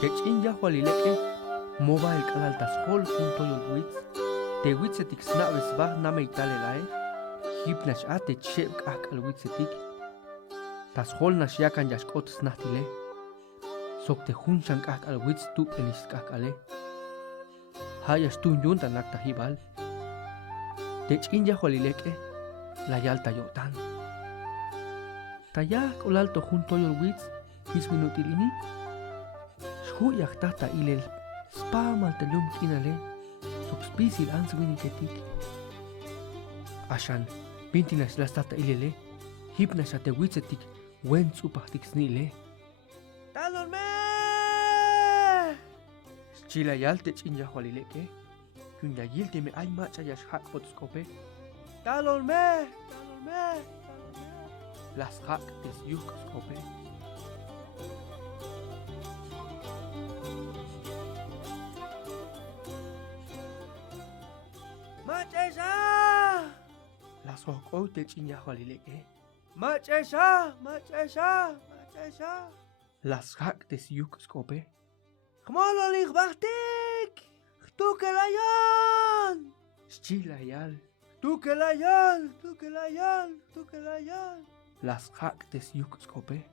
Tech'in yahwalileke mobile canal tas hol junto yol witz te witzetik snabes bah name italelae hipnash ate chep akal witzetik tas hol nash yakan yashkot snahtile sok te hunshan akal witz tup enis akale hayas tun yunta nakta hibal tech'in yahwalileke la yalta yotan tayak olalto junto yol witz his minutilini Huyak tata ilel spamal telum kinale subspisil answiniketik Ashan pintinas las tata ilele hipnas ate witzetik wen supahtik snile Talorme Chila yalte chinya holileke Yunya yilte me ay macha yash hak potskope Talorme Las hak des yukoskope Machesha! Las hokoy te chinya holileke. Machesha! Las hak des yuk skope. Kmololich bachtik! Tukelayan! Stilayal. Tukelayan! Las hak des yuk skope.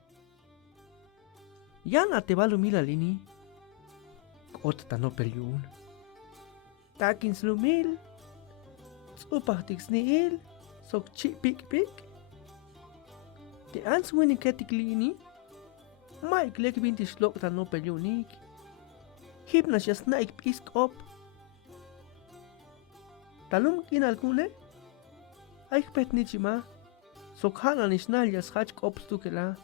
Yana te balu milalini. Kot ta no peliun. Takin slumil. Supahtik sniil, sok chik pik. Te ans winning ketikliini. Mike lek binti slok ta no pelionik. Hipnas jas naik pisk op. Talum kinal kule. Aik pet nichima. Sok hanan isnal jas hach kop stukela.